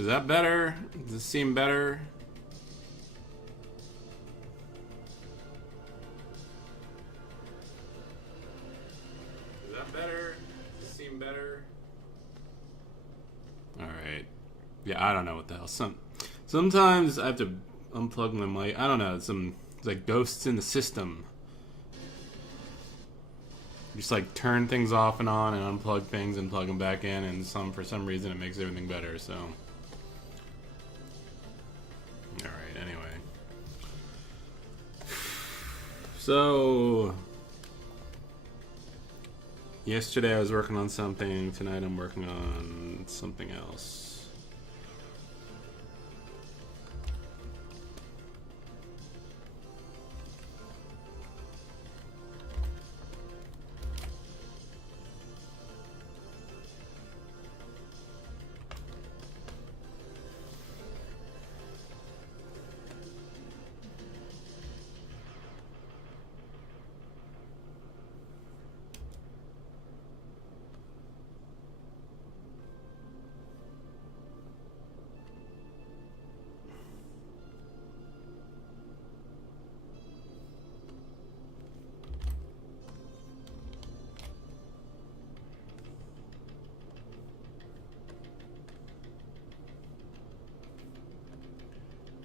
Is that better? Does it seem better? Is that better? Does it seem better? Alright. Yeah, I don't know what the hell. Sometimes I have to unplug my mic. I don't know. It's like ghosts in the system. Just like turn things off and on and unplug things and plug them back in, and for some reason it makes everything better. So, all right. Anyway, so yesterday I was working on something. Tonight I'm working on something else.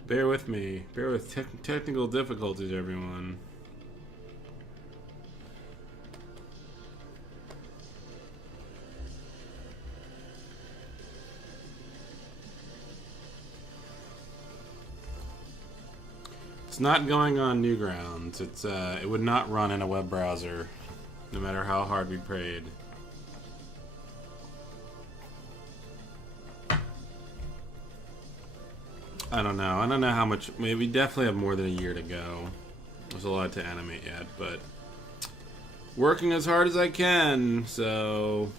Bear with me. Bear with technical difficulties, everyone. It's not going on Newgrounds. It would not run in a web browser, no matter how hard we prayed. I don't know. I don't know how much. We definitely have more than a year to go. There's a lot to animate yet, but working as hard as I can. So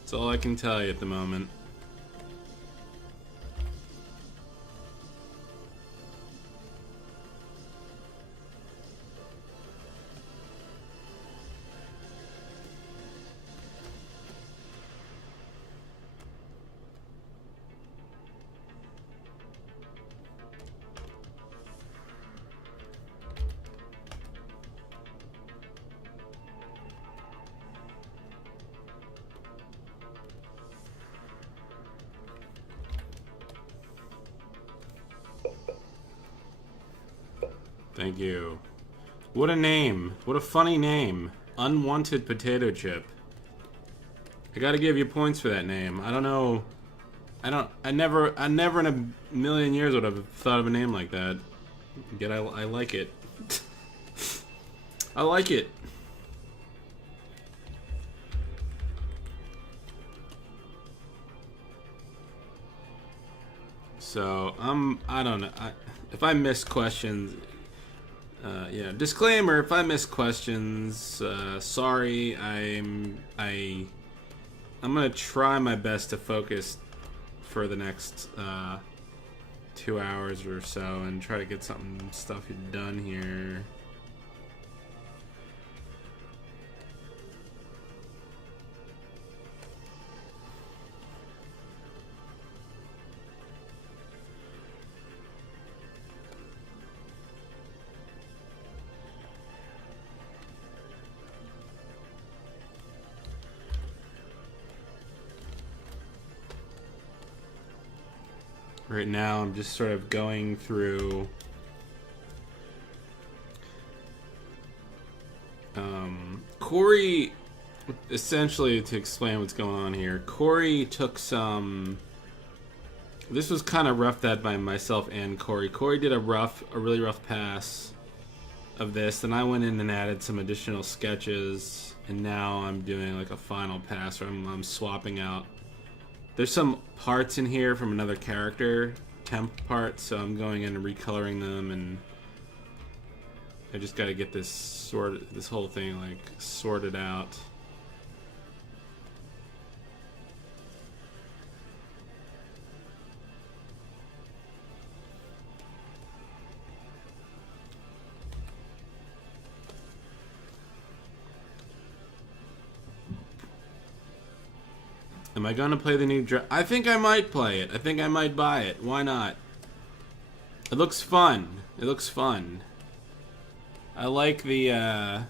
that's all I can tell you at the moment. Thank you. What a name. What a funny name. Unwanted potato chip. I gotta give you points for that name. I don't know. I never in a million years would have thought of a name like that. Yet I like it. I like it. So, I don't know. If I miss questions, yeah, disclaimer, if I miss questions, sorry. I'm gonna try my best to focus for the next 2 hours or so and try to get stuff done here. Right now, I'm just sort of going through Corey, essentially, to explain what's going on here, Corey took some. This was kind of roughed at by myself and Corey. Corey did a really rough pass of this, then I went in and added some additional sketches, and now I'm doing like a final pass where I'm swapping out. There's some parts in here from another character, temp parts, so I'm going in and recoloring them, and I just got to get this whole thing like sorted out. Am I gonna play the new I think I might play it. I think I might buy it. Why not? It looks fun. It looks fun. I like the,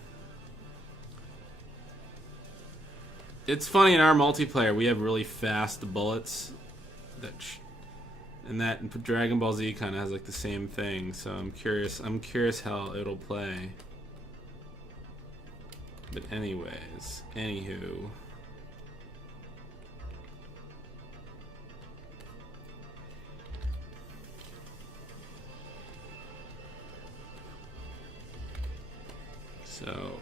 It's funny, in our multiplayer, we have really fast bullets. And that Dragon Ball Z kind of has like the same thing, so I'm curious how it'll play. But anyways, anywho. So,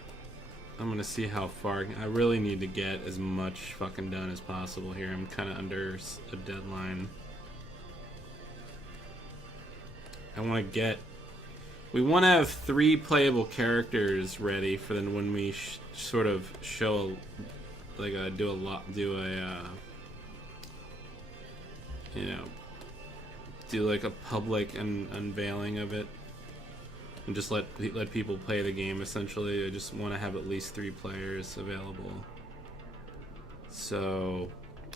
I'm gonna see how far. I really need to get as much fucking done as possible here. I'm kind of under a deadline. We want to have 3 playable characters ready for then when we sort of show, like, do like a public unveiling of it. And just let people play the game, essentially. I just want to have at least 3 players available. So,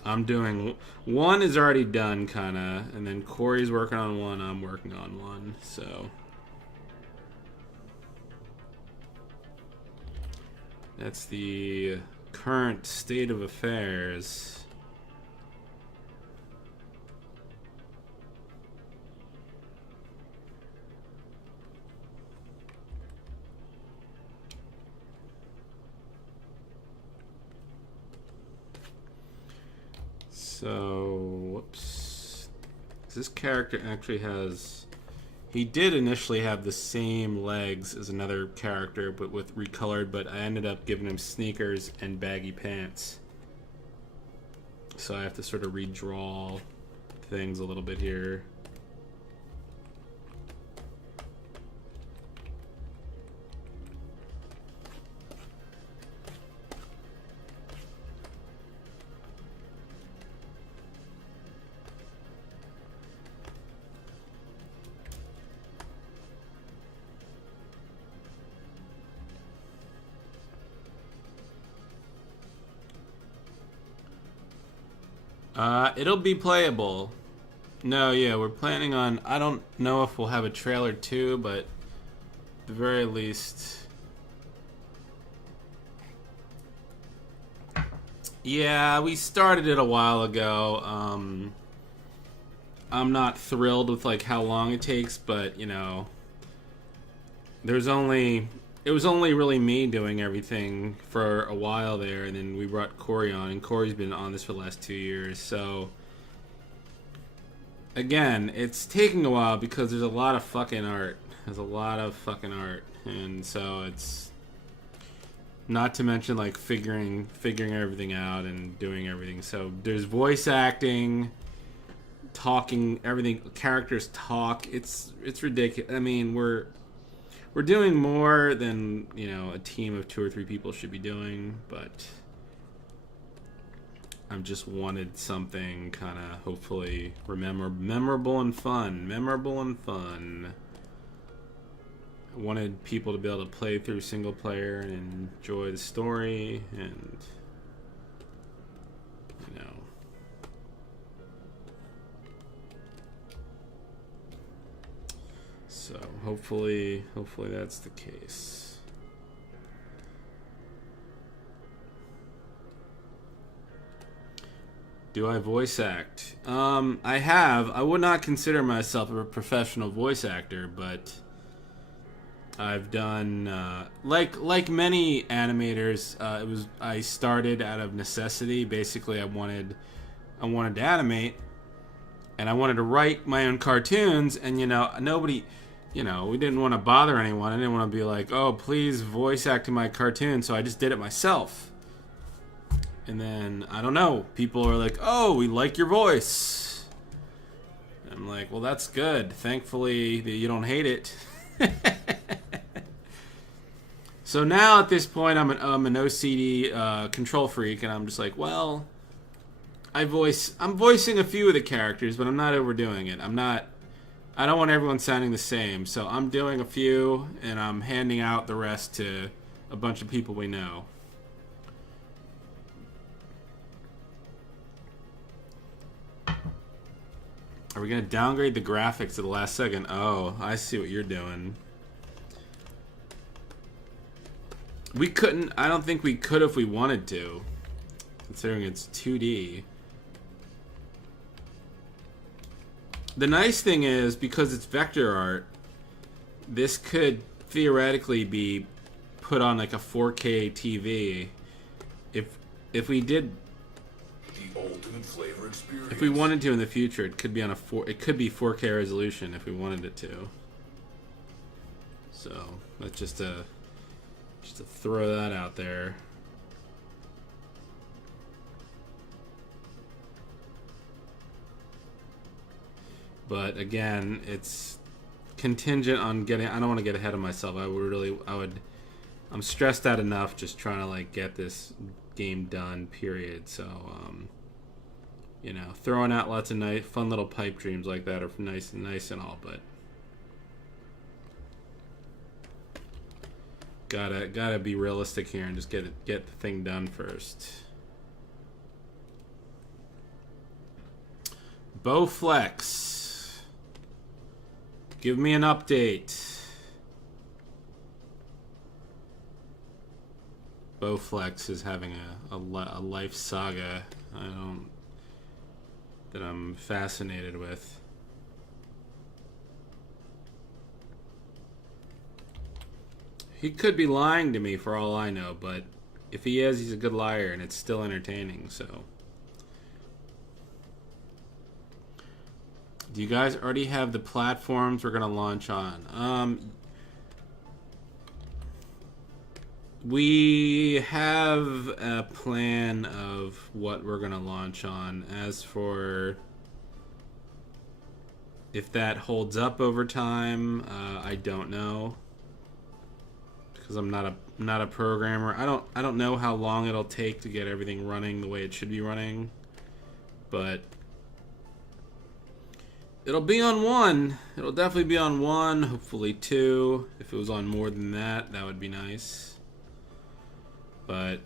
I'm doing... 1 is already done, kinda. And then Corey's working on 1, I'm working on 1. So... that's the current state of affairs. So, whoops. This character actually has... He did initially have the same legs as another character, but with recolored, but I ended up giving him sneakers and baggy pants. So I have to sort of redraw things a little bit here. It'll be playable. No, yeah, we're planning on... I don't know if we'll have a trailer too, but at the very least... Yeah, we started it a while ago. I'm not thrilled with like how long it takes, but you know... It was only really me doing everything for a while there, and then we brought Corey on, and Corey's been on this for the last 2 years, so... Again, it's taking a while because there's a lot of fucking art. There's a lot of fucking art, and so it's... Not to mention, like, figuring everything out and doing everything. So there's voice acting, talking, everything, characters talk. It's ridiculous. I mean, we're doing more than, you know, a team of 2 or 3 people should be doing, but I just wanted something kind of hopefully memorable and fun. Memorable and fun. I wanted people to be able to play through single player and enjoy the story, and you know. So hopefully that's the case. Do I voice act? I have. I would not consider myself a professional voice actor, but I've done like many animators. I started out of necessity. Basically, I wanted to animate, and I wanted to write my own cartoons. And you know, nobody, you know, we didn't want to bother anyone. I didn't want to be like, oh, please voice act in my cartoon. So I just did it myself. And then, I don't know, people are like, oh, we like your voice. And I'm like, well, that's good. Thankfully, you don't hate it. So now, at this point, I'm an OCD control freak, and I'm just like, well, I'm voicing a few of the characters, but I'm not overdoing it. I don't want everyone sounding the same, so I'm doing a few, and I'm handing out the rest to a bunch of people we know. Are we gonna downgrade the graphics at the last second? Oh, I see what you're doing. We couldn't. I don't think we could if we wanted to, considering it's 2D. The nice thing is, because it's vector art, this could theoretically be put on like a 4K TV. If we did, the ultimate flavor experience. If we wanted to in the future, it could be on it could be 4K resolution if we wanted it to. So that's just to throw that out there. But again, it's contingent on getting. I don't want to get ahead of myself. I'm stressed out enough just trying to like get this game done. Period. So, you know, throwing out lots of nice, fun little pipe dreams like that are nice and all, but gotta be realistic here and just get the thing done first. Bowflex, give me an update. Bowflex is having a life saga that I'm fascinated with. He could be lying to me for all I know, but if he is, he's a good liar, and it's still entertaining, so. Do you guys already have the platforms we're going to launch on? We have a plan of what we're going to launch on. As for if that holds up over time, I don't know, because I'm not a programmer. I don't know how long it'll take to get everything running the way it should be running, but it'll be on one. It'll definitely be on one, hopefully two. If it was on more than that, that would be nice. But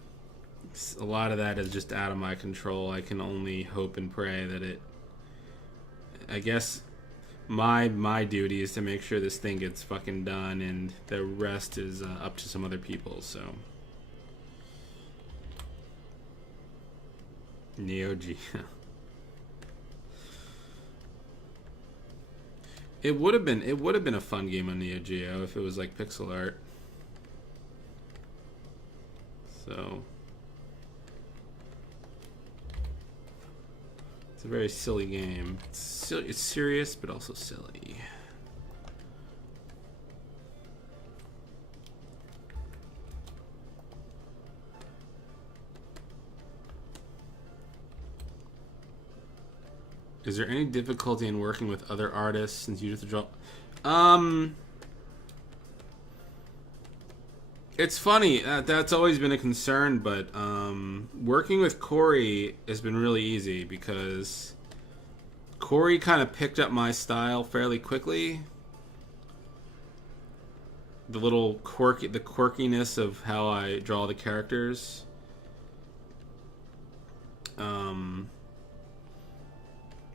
a lot of that is just out of my control. I can only hope and pray that it... I guess my duty is to make sure this thing gets fucking done, and the rest is up to some other people, so... Neo Geo. It would have been a fun game on Neo Geo if it was like pixel art. So it's a very silly game. It's serious but also silly. Is there any difficulty in working with other artists since you just draw? It's funny. That's always been a concern, but working with Corey has been really easy because Corey kind of picked up my style fairly quickly. The quirkiness of how I draw the characters.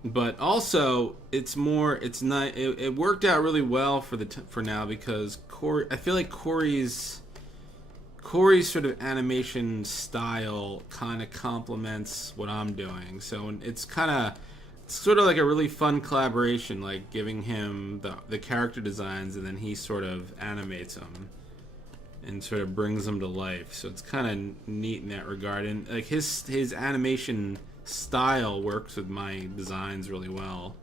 But also, it's not. It worked out really well for now because Corey. I feel like Corey's sort of animation style kind of complements what I'm doing. So it's sort of like a really fun collaboration, like giving him the character designs and then he sort of animates them and sort of brings them to life. So it's kind of neat in that regard. And like his animation style works with my designs really well.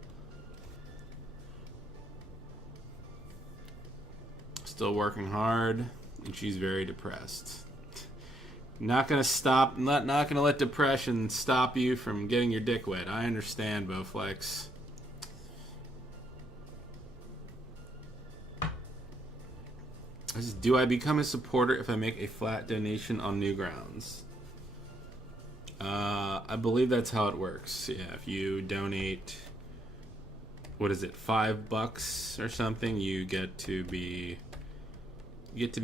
Still working hard. And she's very depressed. Not gonna let depression stop you from getting your dick wet. I understand, Bowflex. Do I become a supporter if I make a flat donation on Newgrounds? I believe that's how it works. Yeah, if you donate, what is it, $5 or something, you get to be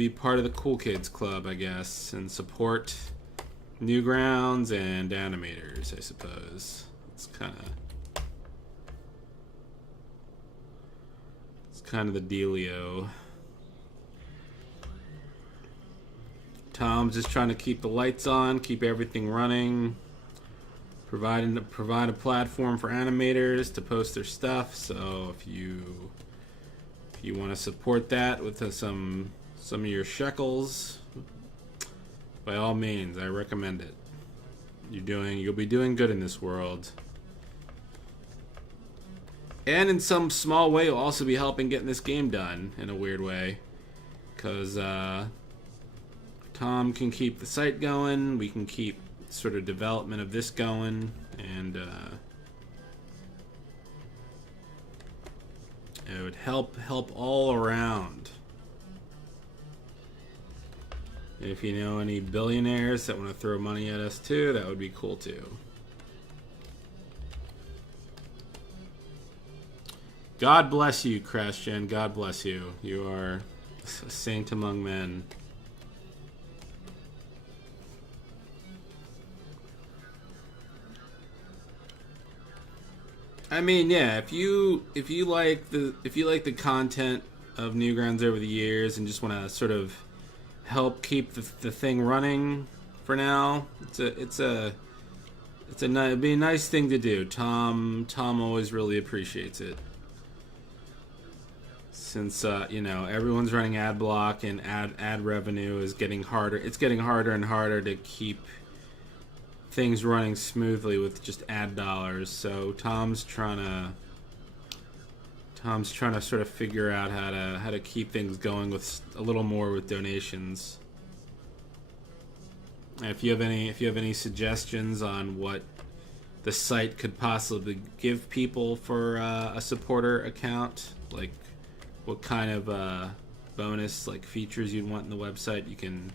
part of the Cool Kids Club, I guess, and support Newgrounds and animators, I suppose. It's kind of... kind of the dealio. Tom's just trying to keep the lights on, keep everything running, provide a platform for animators to post their stuff. So if you want to support that with some of your shekels, by all means, I recommend it. You'll be doing good in this world. And in some small way, you'll also be helping getting this game done in a weird way. Because Tom can keep the site going, we can keep sort of development of this going, and it would help all around. And if you know any billionaires that want to throw money at us too, that would be cool too. God bless you, Christian. God bless you. You are a saint among men. I mean, yeah, if you like the content of Newgrounds over the years and just want to sort of help keep the thing running for now, it'd be a nice thing to do. Tom always really appreciates it. Since everyone's running ad block and ad revenue is getting harder. It's getting harder and harder to keep things running smoothly with just ad dollars. So Tom's trying to sort of figure out how to keep things going with a little more with donations. And if you have any suggestions on what the site could possibly give people for a supporter account, like what kind of bonus like features you'd want in the website, you can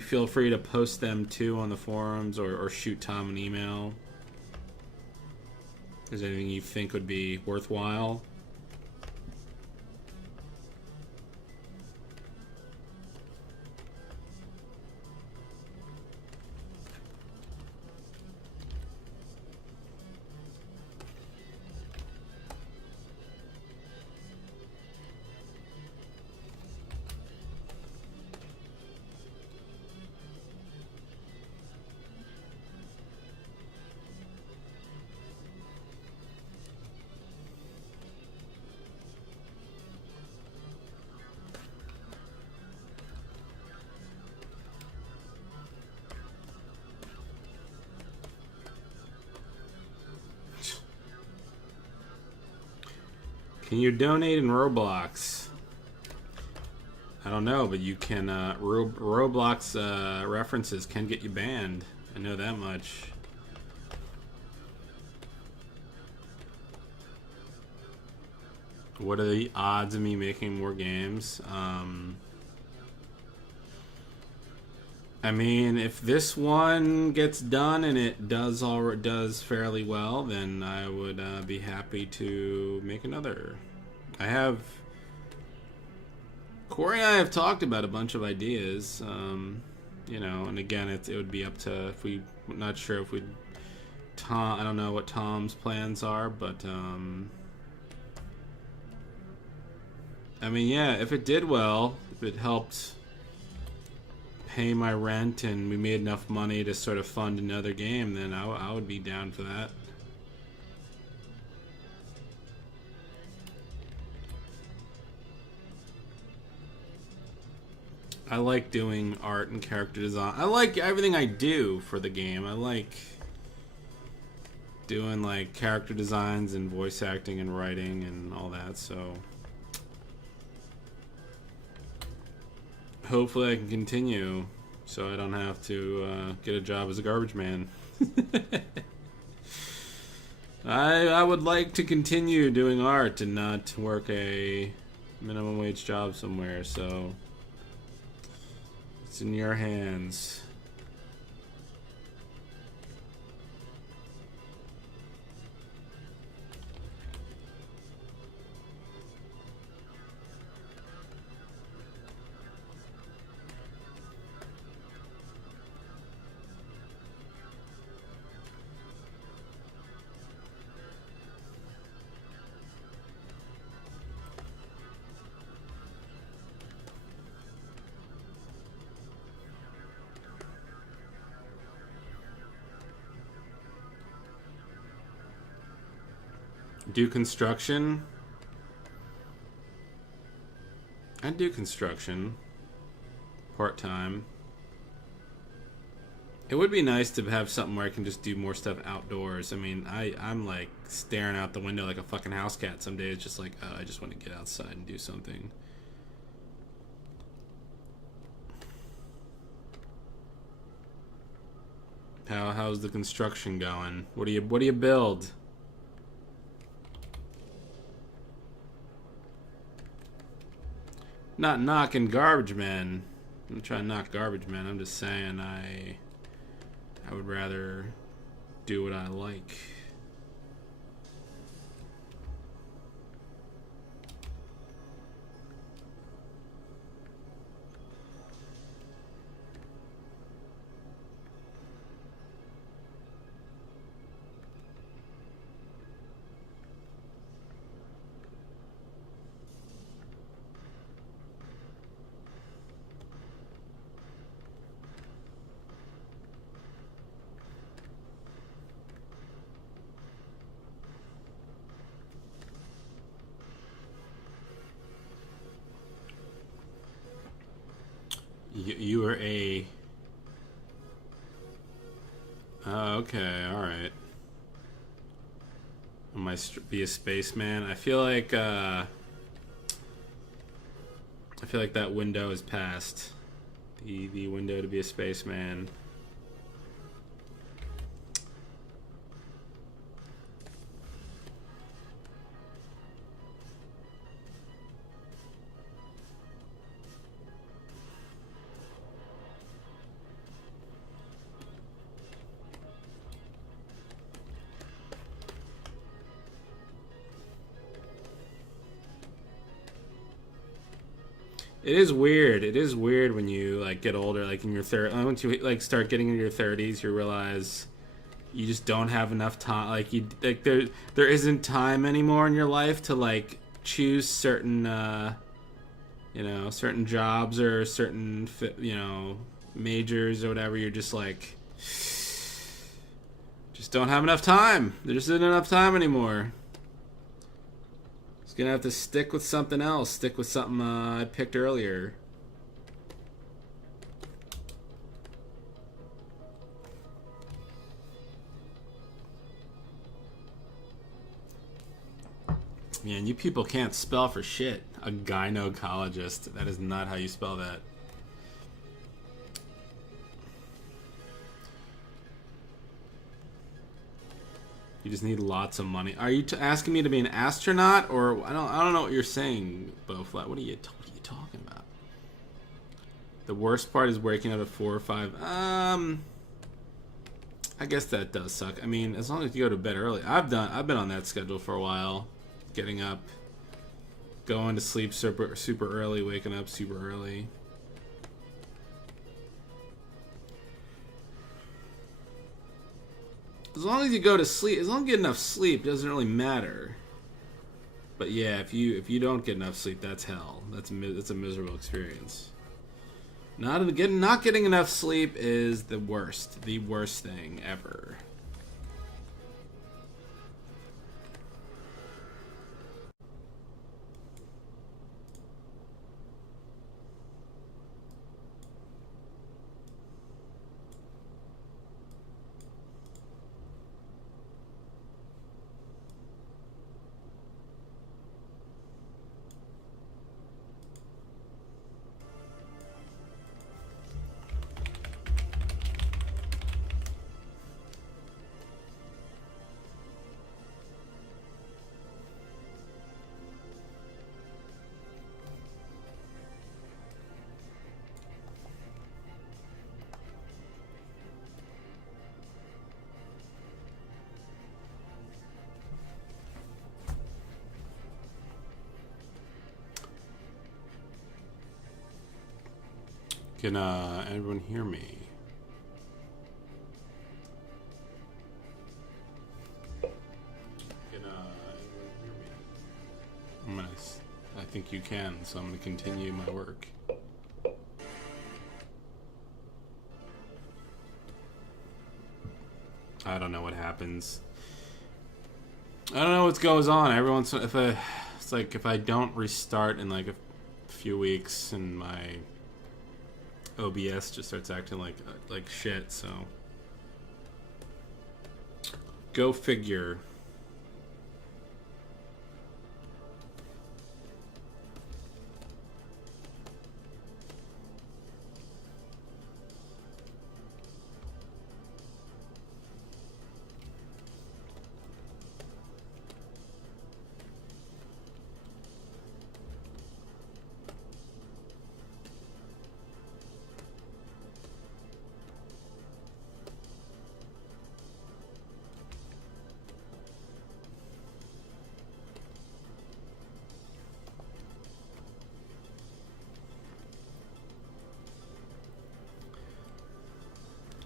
feel free to post them too on the forums or shoot Tom an email. Is there anything you think would be worthwhile? Can you donate in Roblox? I don't know, but you can. Roblox references can get you banned. I know that much. What are the odds of me making more games? I mean, if this one gets done and it does fairly well, then I would be happy to make another. Corey and I have talked about a bunch of ideas, and again, it would be up to if we. Not sure if we. I don't know what Tom's plans are, but I mean, yeah, if it did well, if it helped pay my rent and we made enough money to sort of fund another game, then I would be down for that. I like doing art and character design. I like everything I do for the game. I like doing like character designs and voice acting and writing and all that, so hopefully I can continue so I don't have to get a job as a garbage man. I would like to continue doing art and not work a minimum wage job somewhere, so it's in your hands. Do construction. I'd do construction. Part-time. It would be nice to have something where I can just do more stuff outdoors. I mean, I'm like staring out the window like a fucking house cat some days, just like, oh, I just want to get outside and do something. How's the construction going? What do you build? Not knocking garbage men. I'm not trying to knock garbage men. I'm just saying I would rather do what I like. You are a... Oh, okay, alright. I might be a spaceman. I feel like that window is past. The window to be a spaceman. It is weird. It is weird when you like get older, like in your once you like start getting into your 30s, you realize you just don't have enough time. Like there isn't time anymore in your life to like choose certain certain jobs or certain majors or whatever. You're just like just don't have enough time. There just isn't enough time anymore. Gonna have to stick with something else. Stick with something I picked earlier. Man, you people can't spell for shit. A gynecologist. That is not how you spell that. You just need lots of money. Are you asking me to be an astronaut, or I don't know what you're saying, Bowflat. What are you talking about? The worst part is waking up at 4 or 5. I guess that does suck. I mean, as long as you go to bed early. I've been on that schedule for a while. Getting up, going to sleep super early, waking up super early. As long as you go to sleep, as long as you get enough sleep, it doesn't really matter. But yeah, if you don't get enough sleep, that's hell. That's a miserable experience. Not getting enough sleep is the worst thing ever. Can everyone hear me? Can everyone hear me? I think you can, so I'm gonna continue my work. I don't know what happens. I don't know what goes on. Everyone's it's like if I don't restart in like a few weeks, and my OBS just starts acting like shit. So go figure.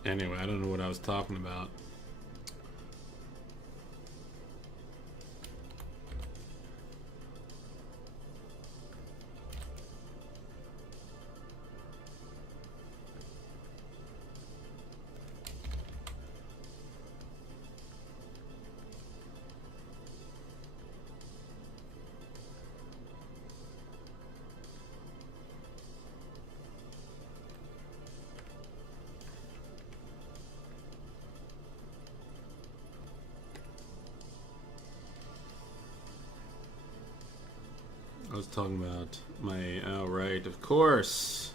Anyway, I don't know what I was talking about. I was talking about my... Oh, right, of course.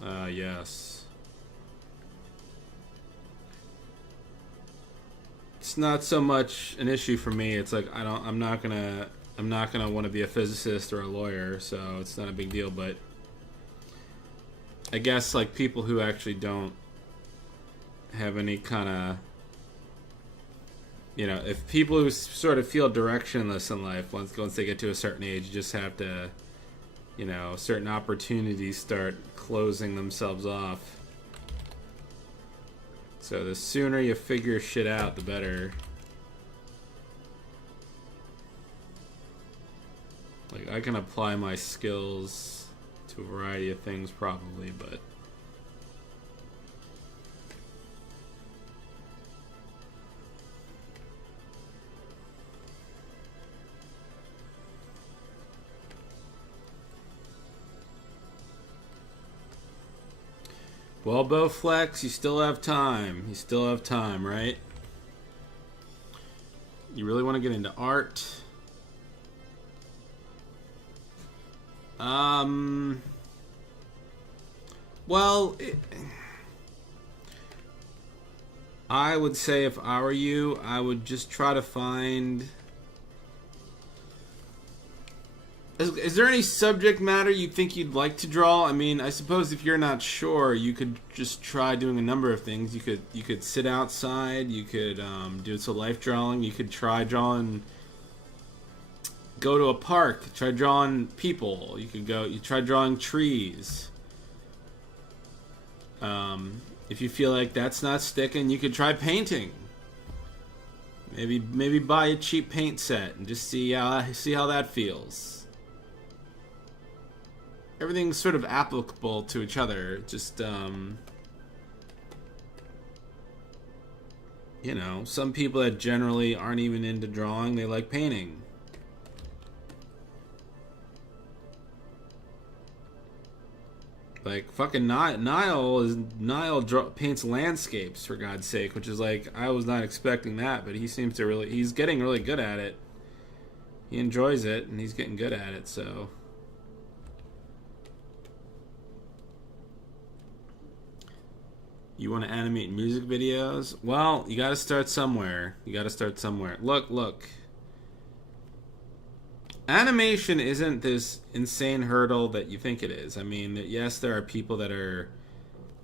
Yes. It's not so much an issue for me. It's like I'm not gonna want to be a physicist or a lawyer, so it's not a big deal. But I guess like people who actually don't have any kind of, you know, if people who sort of feel directionless in life, once they get to a certain age, you just have to, you know, certain opportunities start closing themselves off. So the sooner you figure shit out, the better. Like, I can apply my skills to a variety of things probably, but... Well, Bowflex, you still have time. You still have time, right? You really want to get into art? Well, I would say if I were you, I would just try to find... Is there any subject matter you think you'd like to draw? I mean, I suppose if you're not sure, you could just try doing a number of things. You could sit outside. You could do some life drawing. You could try drawing. Go to a park. Try drawing people. You try drawing trees. If you feel like that's not sticking, you could try painting. Maybe buy a cheap paint set and just see how that feels. Everything's sort of applicable to each other. Just, you know, some people that generally aren't even into drawing, they like painting. Like, fucking Niall paints landscapes, for God's sake, which is like, I was not expecting that, but he seems to he's getting really good at it. He enjoys it, and he's getting good at it, so... You want to animate music videos? Well, you got to start somewhere. Look. Animation isn't this insane hurdle that you think it is. I mean, yes, there are people that are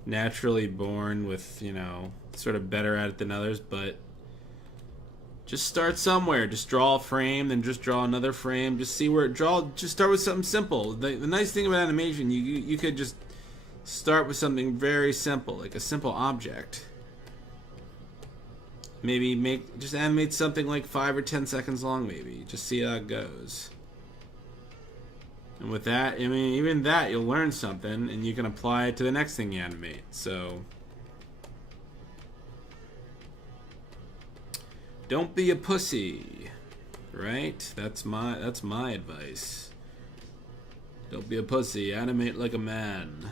naturally born with, you know, sort of better at it than others, but just start somewhere. Just draw a frame, then just draw another frame. Just see where just start with something simple. The nice thing about animation, you could just start with something very simple, like a simple object. Maybe just animate something like 5 or 10 seconds long, maybe. Just see how it goes. And with that, I mean, even that, you'll learn something, and you can apply it to the next thing you animate. So, Don't be a pussy, right? That's my advice. Don't be a pussy. Animate like a man.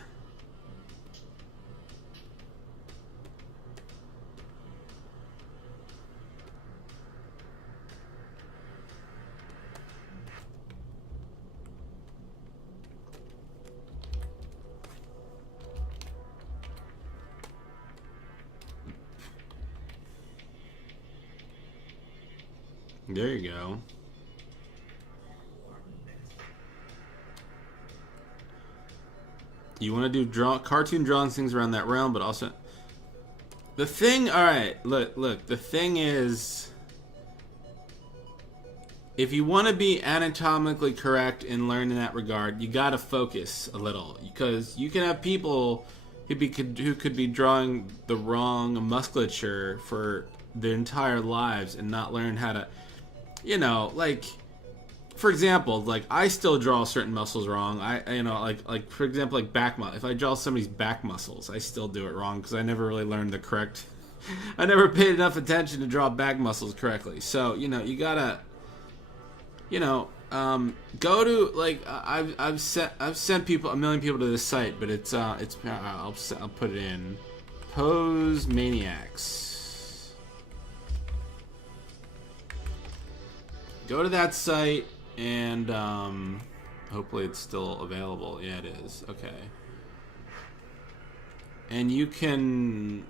There you go. You want to do cartoon drawing things around that realm, but also the thing. All right, look. The thing is, if you want to be anatomically correct and learn in that regard, you gotta focus a little, because you can have people who could be drawing the wrong musculature for their entire lives and not learn how to. You know, like, for example, like, I still draw certain muscles wrong. Like for example, like back muscle. If I draw somebody's back muscles, I still do it wrong because I never really learned the correct. I never paid enough attention to draw back muscles correctly. So, you know, you gotta, you know, go to, like, I've sent people, a million people to this site, but I'll put it in Pose Maniacs. Go to that site, and hopefully it's still available. Yeah, it is. Okay. And you can...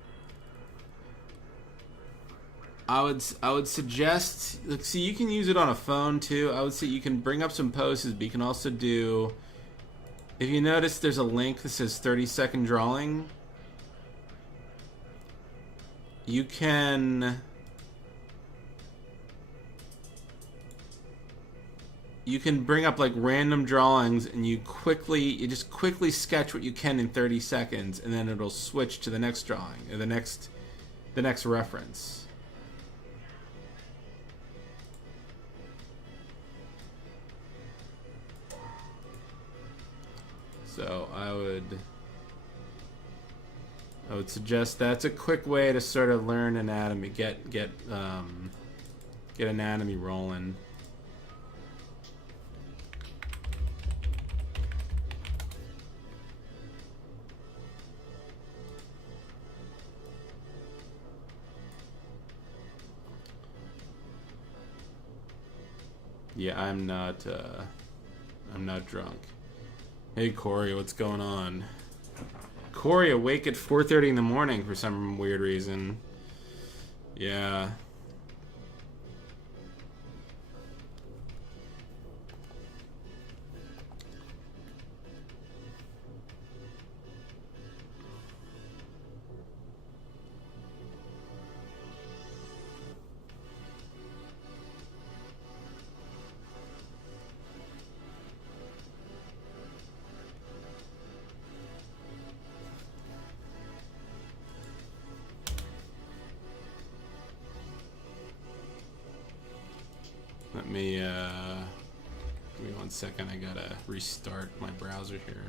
I would suggest... Look, see, you can use it on a phone, too. I would say you can bring up some poses, but you can also do... If you notice, there's a link that says 30-second drawing. You can... You can bring up like random drawings, and you just quickly sketch what you can in 30 seconds, and then it'll switch to the next drawing or the next reference. So I would suggest that's a quick way to sort of learn anatomy, get anatomy rolling. Yeah, I'm not drunk. Hey Corey, what's going on? Corey awake at 4:30 in the morning for some weird reason. Yeah. Let me, give me 1 second, I gotta restart my browser here.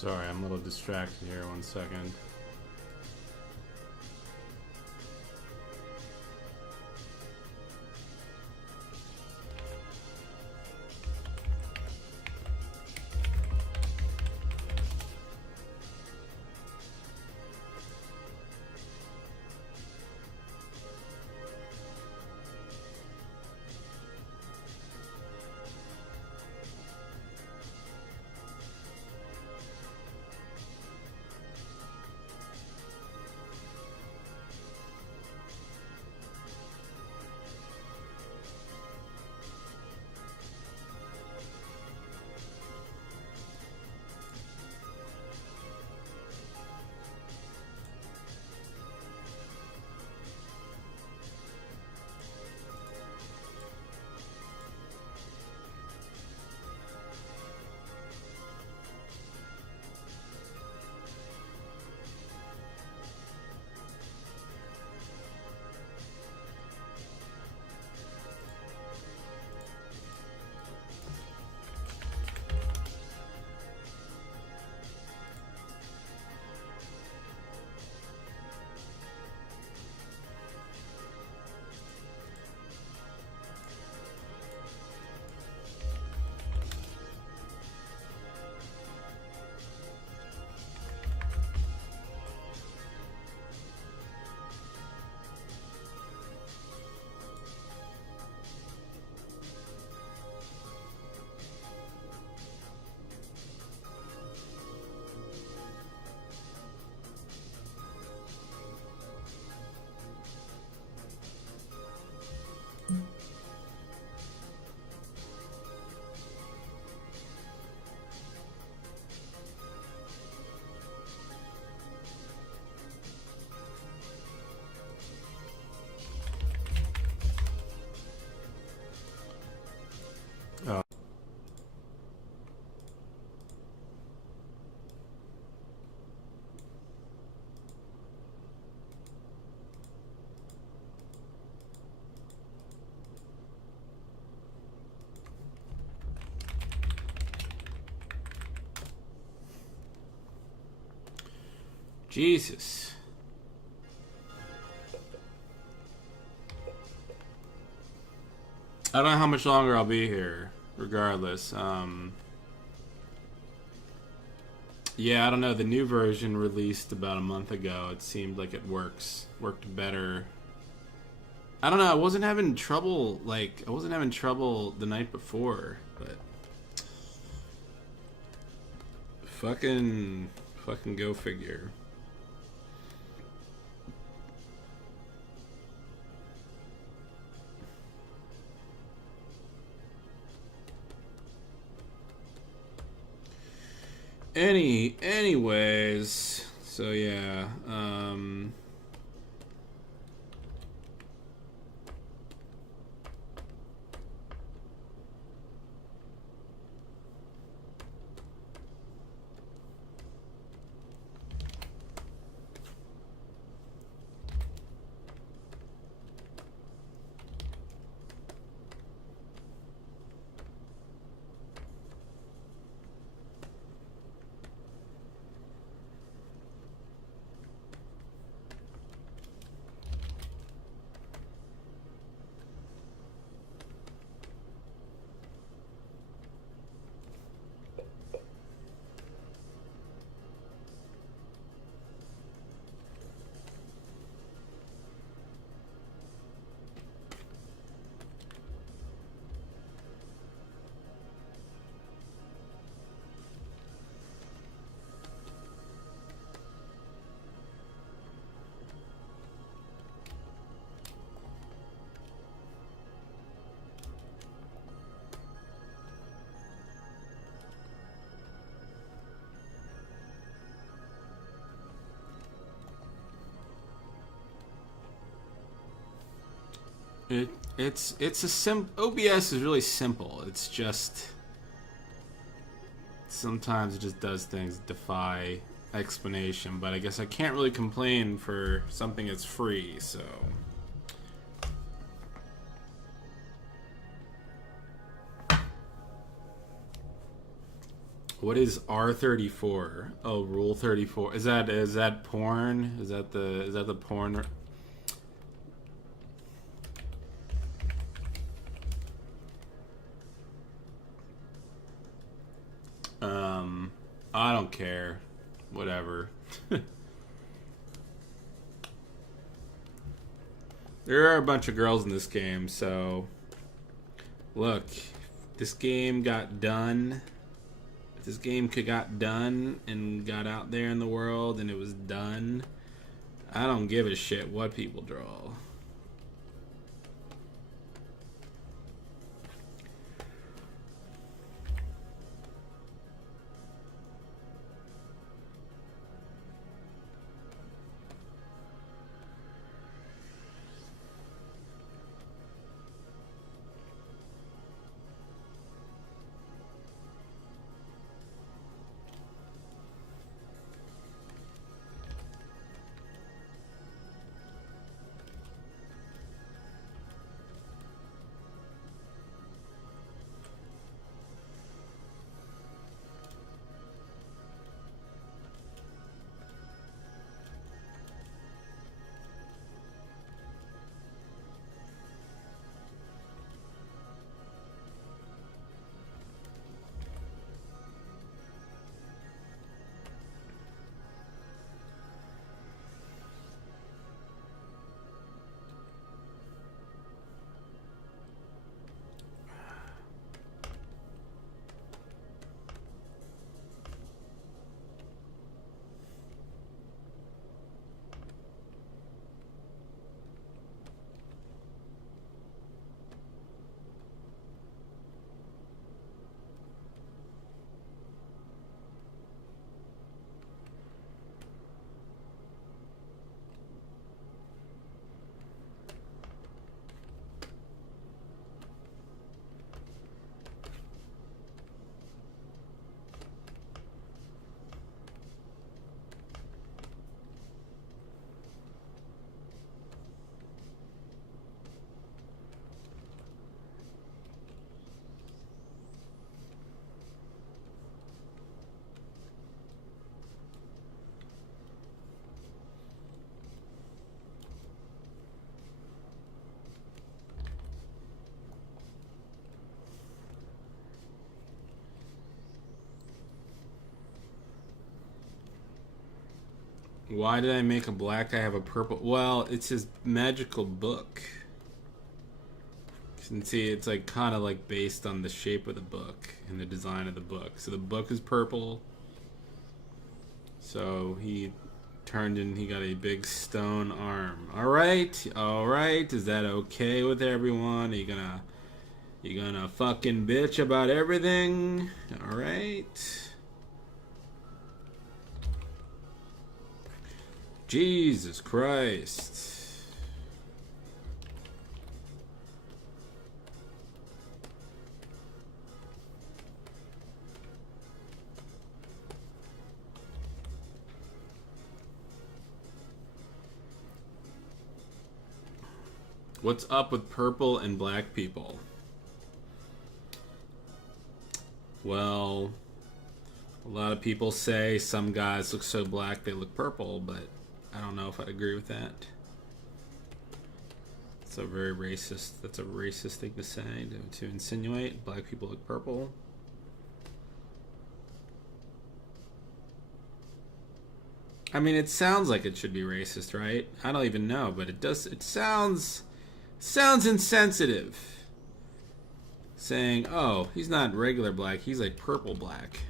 Sorry, I'm a little distracted here. 1 second. Jesus. I don't know how much longer I'll be here, regardless. Yeah, I don't know. The new version released about a month ago. It seemed like it worked better. I don't know. I wasn't having trouble the night before, but fucking go figure. Anyways, so yeah, it's a OBS is really simple. It's just sometimes it just does things that defy explanation, but I guess I can't really complain for something that's free, so What is R34? Oh, Rule 34. Is that porn? Is that the porn? I don't care. Whatever. There are a bunch of girls in this game, so look, this game got done. If this game got done and got out there in the world and it was done, I don't give a shit what people draw. Why did I make a black guy have a purple? Well, it's his magical book. You can see it's like kind of like based on the shape of the book and the design of the book. So the book is purple. So he got a big stone arm. All right. Is that okay with everyone? Are you gonna fucking bitch about everything? All right. Jesus Christ. What's up with purple and black people? Well, a lot of people say some guys look so black they look purple, but I don't know if I'd agree with that. That's a racist thing to say, to insinuate black people look purple. I mean, it sounds like it should be racist, right? I don't even know, but it sounds insensitive. Saying, "Oh, he's not regular black, he's like purple black."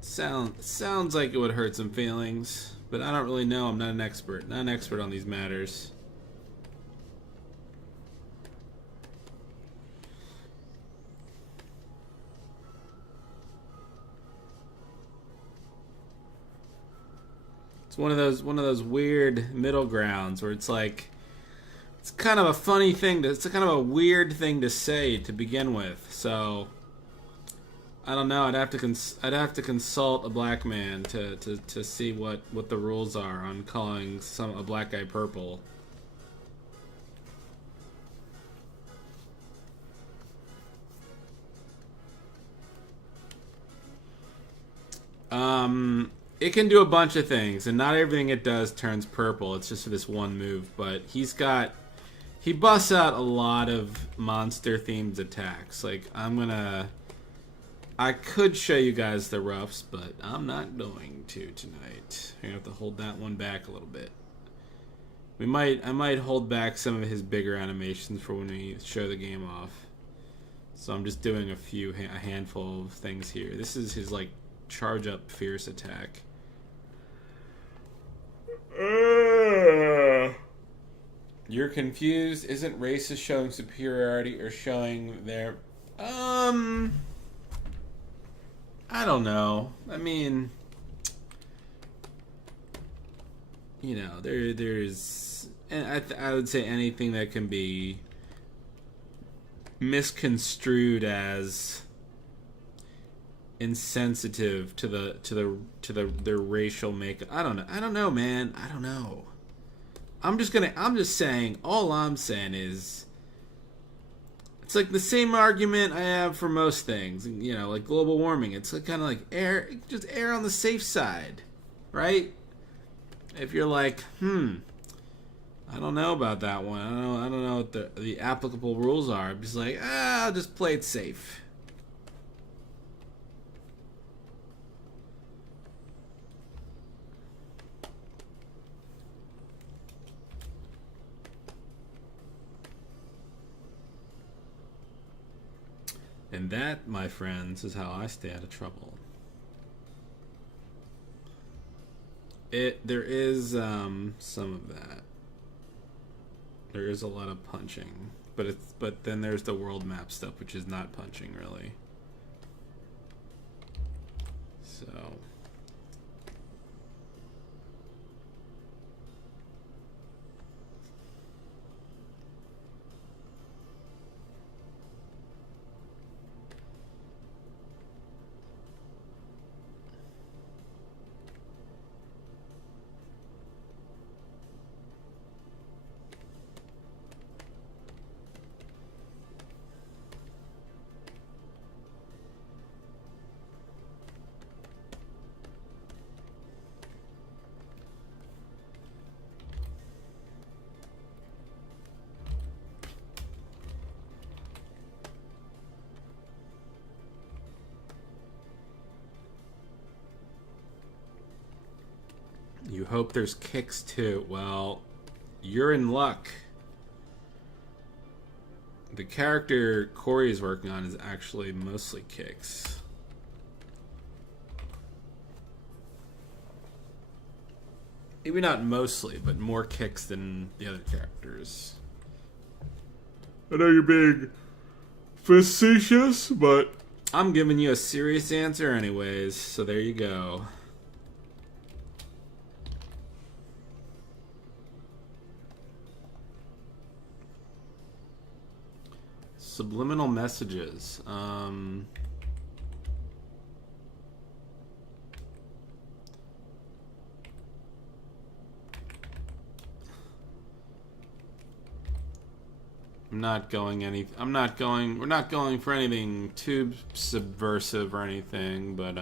Sounds like it would hurt some feelings. But I don't really know. I'm not an expert. Not an expert on these matters. It's one of those weird middle grounds where it's like it's kind of a funny thing. It's kind of a weird thing to say to begin with. So I don't know. I'd have to consult a black man to see what the rules are on calling a black guy purple. It can do a bunch of things, and not everything it does turns purple. It's just for this one move, but he busts out a lot of monster-themed attacks. Like, I could show you guys the roughs, but I'm not going to tonight. We're gonna have to hold that one back a little bit. I might hold back some of his bigger animations for when we show the game off. So I'm just doing a handful of things here. This is his, like, charge up fierce attack. You're confused? Isn't racist showing superiority or showing their... I don't know. I mean, you know, there's... And I would say anything that can be misconstrued as insensitive to their racial makeup. I don't know, man. I don't know. I'm just saying, all I'm saying is, it's like the same argument I have for most things, you know, like global warming. It's like kind of like just err on the safe side, right? If you're like, I don't know about that one. I don't know what the applicable rules are. I'm just like, I'll just play it safe. And that, my friends, is how I stay out of trouble. There is some of that. There is a lot of punching, but then there's the world map stuff, which is not punching really. So. You hope there's kicks too. Well, you're in luck. The character Corey is working on is actually mostly kicks. Maybe not mostly, but more kicks than the other characters. I know you're being facetious, but I'm giving you a serious answer anyways, so there you go. Subliminal messages. I'm not going we're not going for anything too subversive or anything, but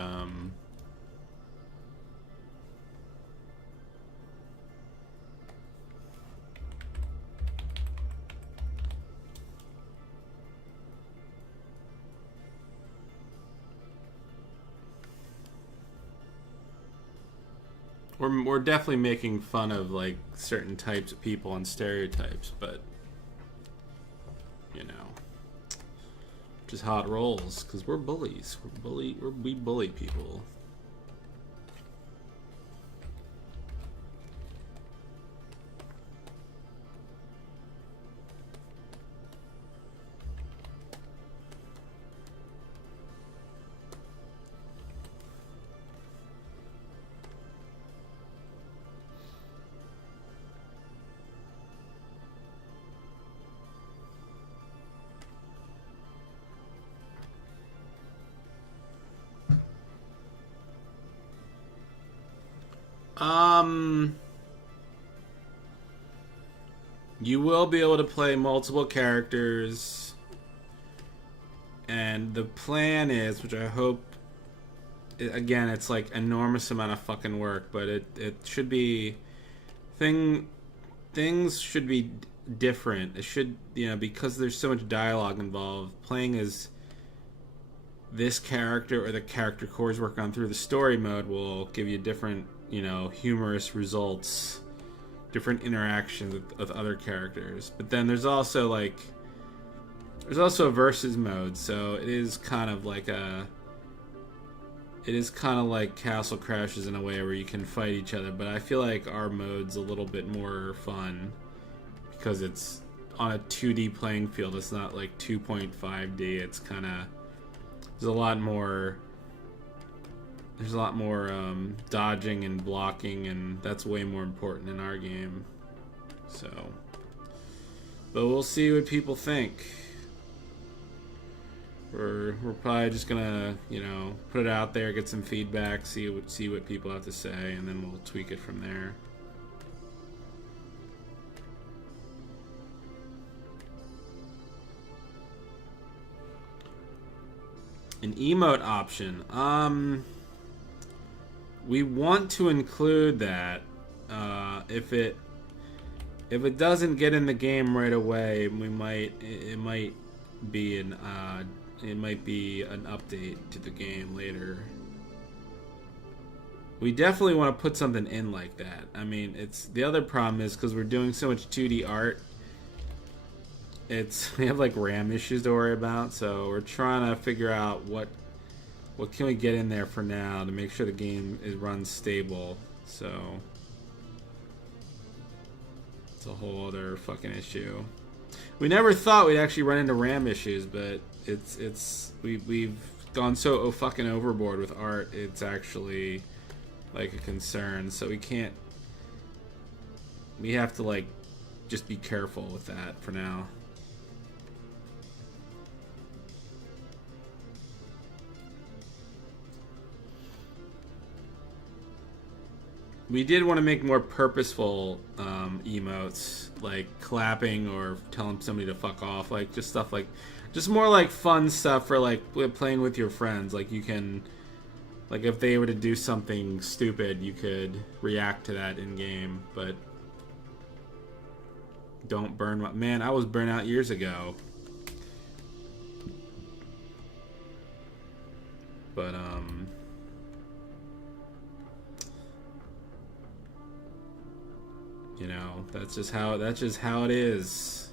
we're definitely making fun of like certain types of people and stereotypes, but you know, just how it rolls because we're bullies. We bully people. You will be able to play multiple characters, and the plan is, which I hope again, it's like enormous amount of fucking work, but it should be things should be different. It should, because there's so much dialogue involved. Playing as this character or the character Corey's working on through the story mode will give you different, humorous results, different interactions with other characters. But then there's also a versus mode, so it is kind of like Castle Crashes in a way where you can fight each other, but I feel like our mode's a little bit more fun because it's on a 2D playing field. It's not like 2.5D. It's kind of there's a lot more dodging and blocking, and that's way more important in our game. So, but we'll see what people think. We're probably just gonna, put it out there, get some feedback, see what people have to say, and then we'll tweak it from there. An emote option. We want to include that. If it doesn't get in the game right away, it might be an update to the game later. We definitely want to put something in like that. I mean, the other problem is because we're doing so much 2D art, we have like RAM issues to worry about, so we're trying to figure out what can we get in there for now to make sure the game runs stable. So it's a whole other fucking issue. We never thought we'd actually run into RAM issues, but we've gone so fucking overboard with art. It's actually like a concern. So we have to like just be careful with that for now. We did want to make more purposeful emotes, like clapping or telling somebody to fuck off, like just stuff like, just more like fun stuff for like playing with your friends. Like you can, like if they were to do something stupid, you could react to that in game, but don't burn. Man, I was burnt out years ago. But that's just how it is.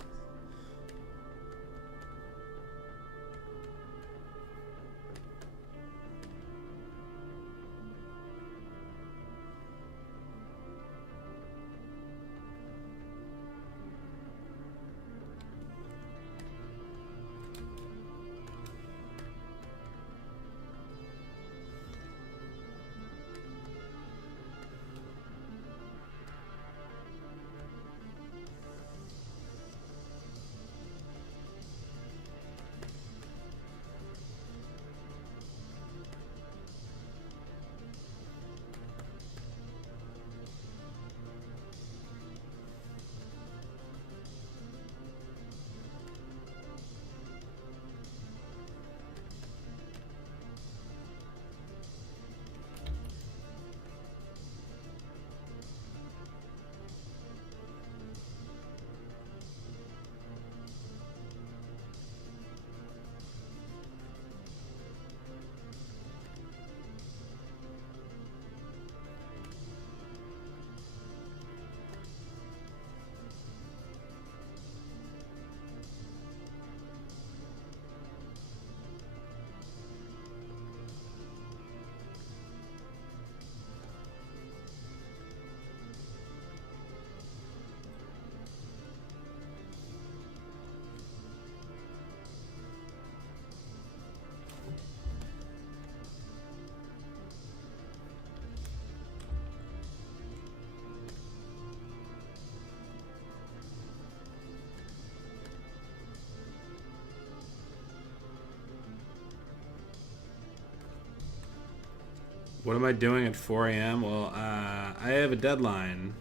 What am I doing at 4 a.m.? Well, I have a deadline.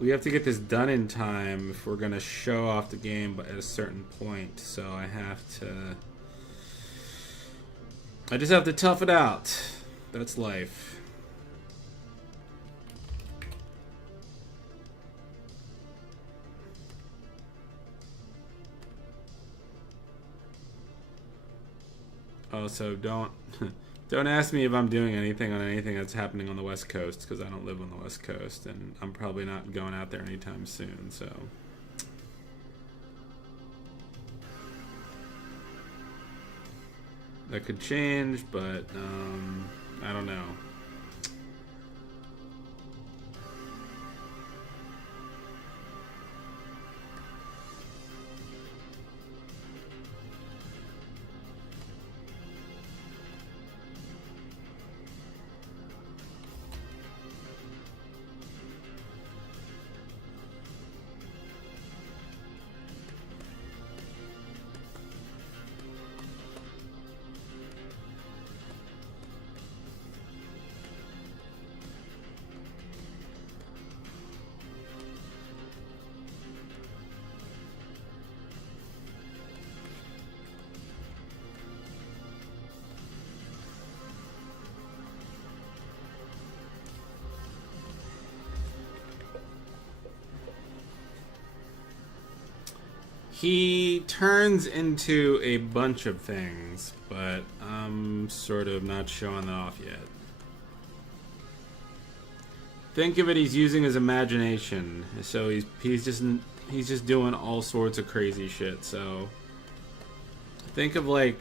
We have to get this done in time if we're going to show off the game at a certain point. So I have to I just have to tough it out. That's life. Also, don't ask me if I'm doing anything on anything that's happening on the West Coast, because I don't live on the West Coast, and I'm probably not going out there anytime soon. So that could change, but I don't know. He turns into a bunch of things, but I'm sort of not showing that off yet. Think of it, he's using his imagination, so he's just doing all sorts of crazy shit. So think of like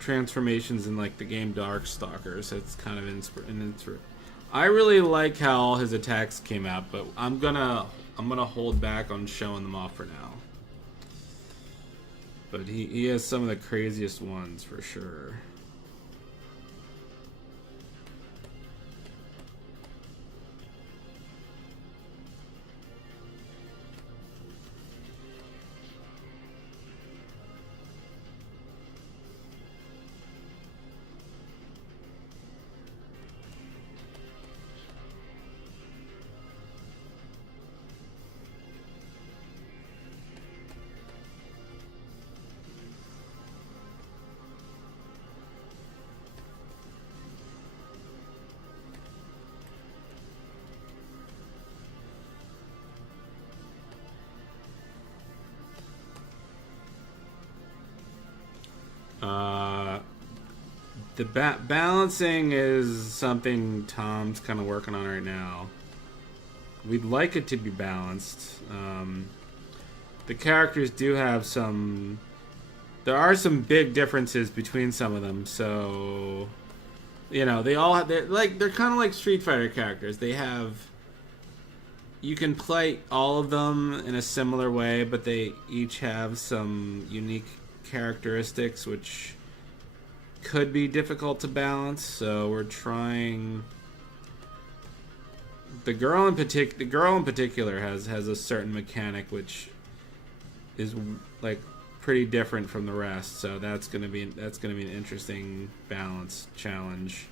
transformations in like the game Darkstalkers. It's kind of I really like how all his attacks came out, but I'm gonna hold back on showing them off for now. But he has some of the craziest ones for sure. The balancing is something Tom's kind of working on right now. We'd like it to be balanced. The characters do have some... There are some big differences between some of them, so... You know, they're kind of like Street Fighter characters. They have... You can play all of them in a similar way, but they each have some unique characteristics which could be difficult to balance. So we're trying. The girl in particular has a certain mechanic which is like pretty different from the rest. So that's gonna be an interesting balance challenge.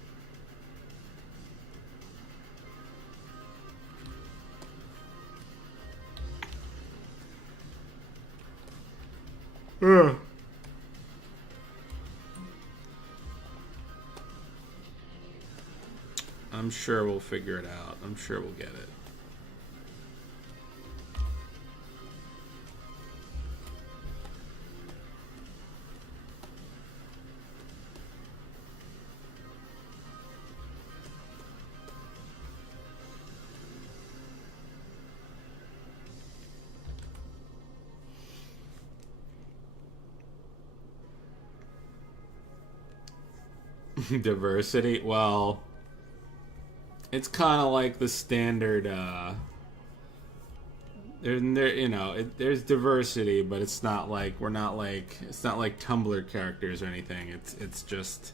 I'm sure we'll figure it out. I'm sure we'll get it. Diversity? Well, it's kind of like the standard. There's diversity, but it's not like it's not like Tumblr characters or anything. It's just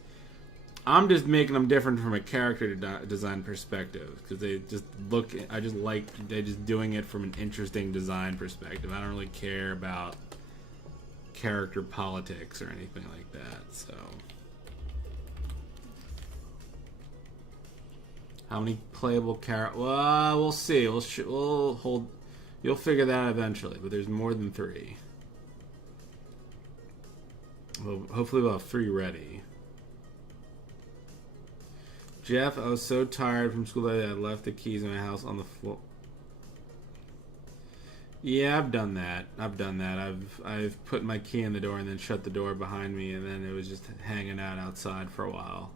I'm just making them different from a character design perspective because they just look. I just like they just doing it from an interesting design perspective. I don't really care about character politics or anything like that. So. How many playable characters? Well, we'll see. We'll hold. You'll figure that out eventually, but there's more than 3. Well, hopefully we'll have 3 ready. Jeff, I was so tired from school that I left the keys in my house on the floor. Yeah, I've done that. I've put my key in the door and then shut the door behind me, and then it was just hanging out outside for a while.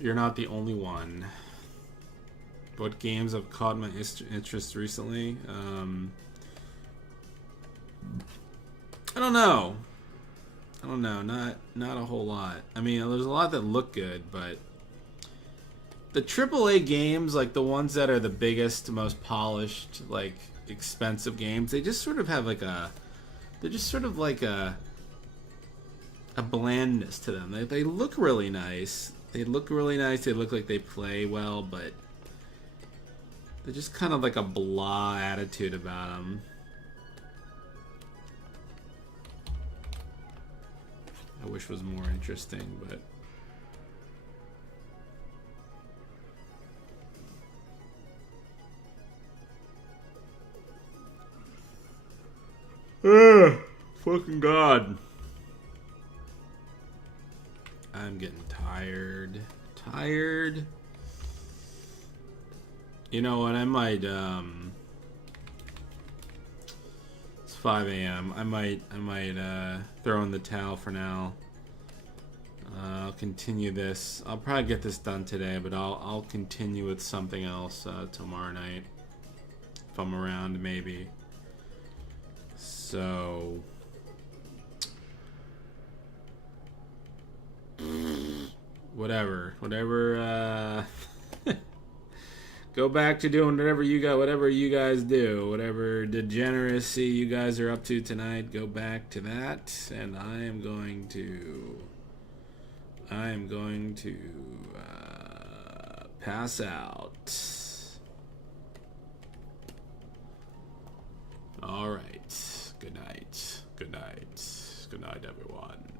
You're not the only one. What games have caught my interest recently? I don't know. Not a whole lot. I mean, there's a lot that look good, but the AAA games, like the ones that are the biggest, most polished, like expensive games, they just sort of have like they're just sort of like a blandness to them. They look really nice. They look really nice. They look like they play well, but they're just kind of like a blah attitude about them. I wish was more interesting, but fucking God. I'm getting tired. You know what? I might it's 5 a.m. I might throw in the towel for now. I'll continue this. I'll probably get this done today, but I'll continue with something else tomorrow night if I'm around, maybe. So whatever. Go back to doing whatever you guys do, whatever degeneracy you guys are up to tonight. Go back to that, and I am going to pass out. All right. Good night, everyone.